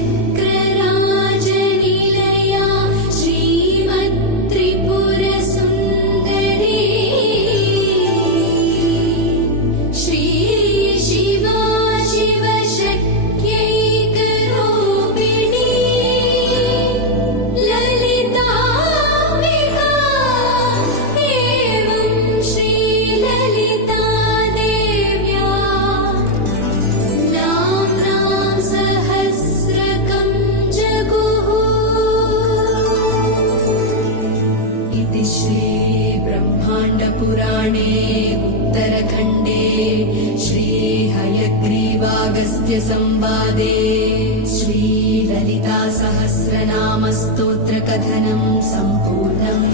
चक्रराजनिलया श्रीमत्त्रिपुरसुन्दरी श्री शिवा शिवशक्त्यैकरूपिणी ललिताम्बिका एवं श्रीललिता देव्या नाम्नां सहस्रकं जगुः। इति श्रीब्रह्माण्डपुराणे उत्तरखण्डे श्रीहयग्रीवागस्त्यसंवादे श्रीललितासहस्रनामस्तोत्रकथनं सम्पूर्णम्।